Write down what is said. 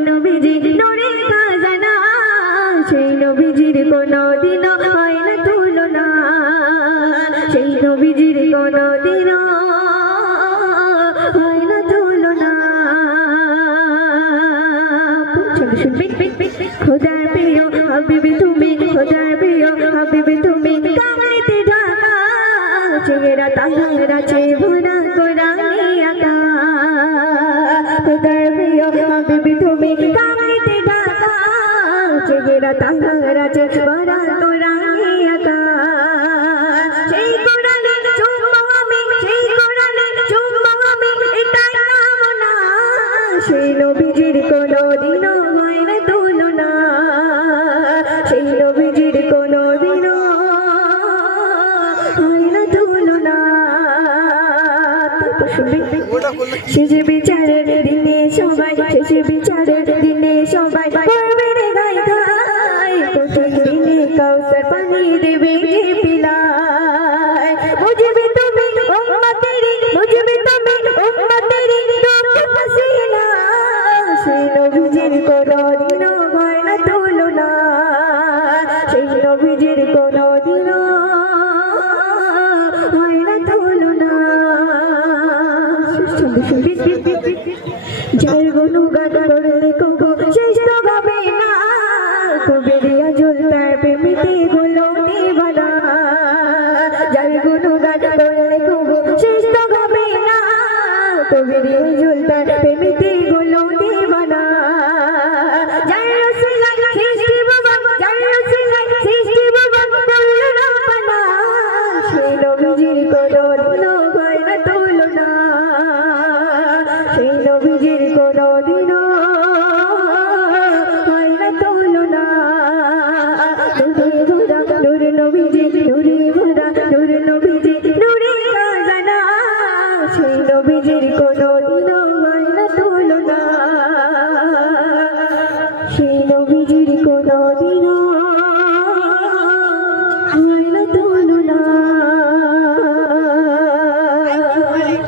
নবীজি নূরের খাজানা সেই নবীজির কোনদিন হয় না তুলনা সেই নবীজির কোনদিন হয় না তুলনা খোদার প্রিয় হাবিবি তুমি খোদার প্রিয় হাবিবি তুমি কামলিতে ঢাকা চেহারা তাহার আছে ভরা কোরআনে আঁকা খোদার প্রিয় হাবিবি তুমি কামলিতে ঢাকা চেহারা তাহার আছে ভরা কোরআনে আঁকা সেই কোরআনে চুম্বো আমি সেই কোরআনে চুম্বো আমি এটাই কামনা সেই নবীজির কোনদিন হয় না তুলনা সেই নবীজির কোনদিন হয় না তুলনা শেষে বিচারের দিনে সবাই শেষে বিচারের দিনে সবাই করবে রে গায় গায় কঠিন দিনে কাউসার পানি দেবে কে পিলায় বুঝবে তুমি উম্মতেরি বুঝবে তুমি উম্মতেরি দুঃখ হাসিনা সেই নবীজির কোনদিন হয় না তুলনা সেই নবীজির কোনদিন হয় না তুলনা যার গুণগান করলে কবু শেষ তো হবে না কবিরিয়া জল তার প্রেমিতে হলো দিবানা যার গুণগান করলে কবু শেষ তো হবে না কবিরিয়া জল তার প্রেমিতে হলো দিবানা যার রসিলাই সৃষ্টি বাবা যার রসিলাই সৃষ্টি বাবা করলো রাব্বানা সেই নবীজির কোনদিন হয় না তুলনা সেই নবীজির কোনদিন হয় না তুলনা নূরে ভরা নূরে নবীজি নূরে ভরা